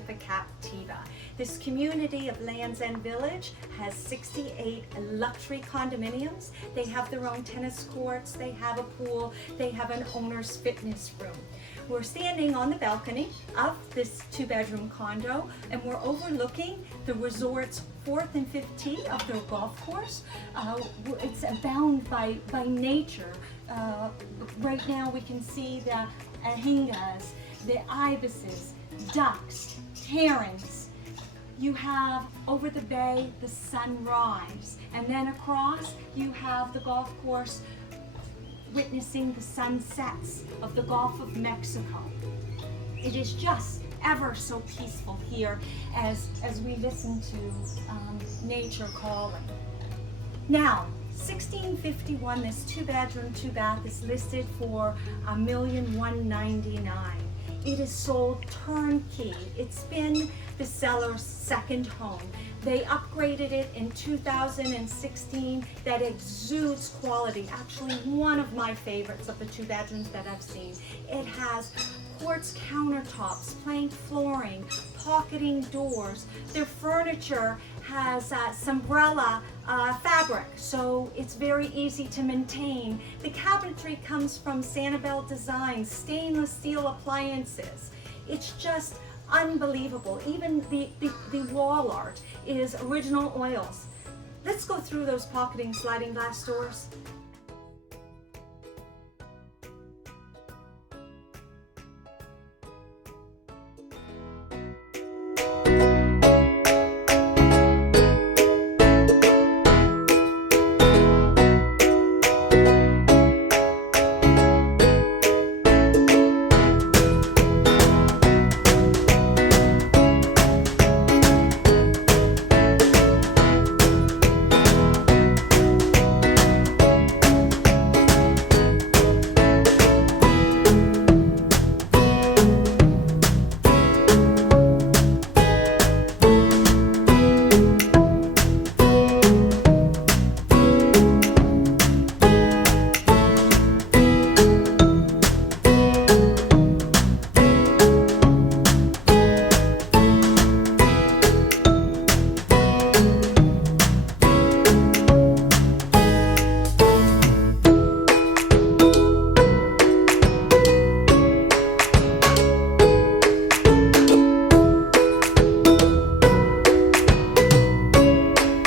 to CAPTIVA. This community of Land's End Village has 68 luxury condominiums. They have their own tennis courts, they have a pool, they have an owner's fitness room. We're standing on the balcony of this 2-bedroom condo, and we're overlooking the resort's 4th and 5th tee of their golf course. It's bound by nature. Right now we can see the ahingas, the ibises, ducks, herons. You have over the bay the sunrise, and then across you have the golf course witnessing the sunsets of the Gulf of Mexico. It is just ever so peaceful here as we listen to nature calling. Now, 1651, this 2-bedroom, 2-bath is listed for $1,199,000. It is sold turnkey. It's been the seller's second home. They upgraded it in 2016. That exudes quality. Actually, one of my favorites of the 2 bedrooms that I've seen. It has quartz countertops, plank flooring, pocketing doors. Their furniture has Sombrella fabric, so it's very easy to maintain. The cabinetry comes from Sanibel Designs, stainless steel appliances. It's just unbelievable. Even the wall art is original oils. Let's go through those pocketing sliding glass doors.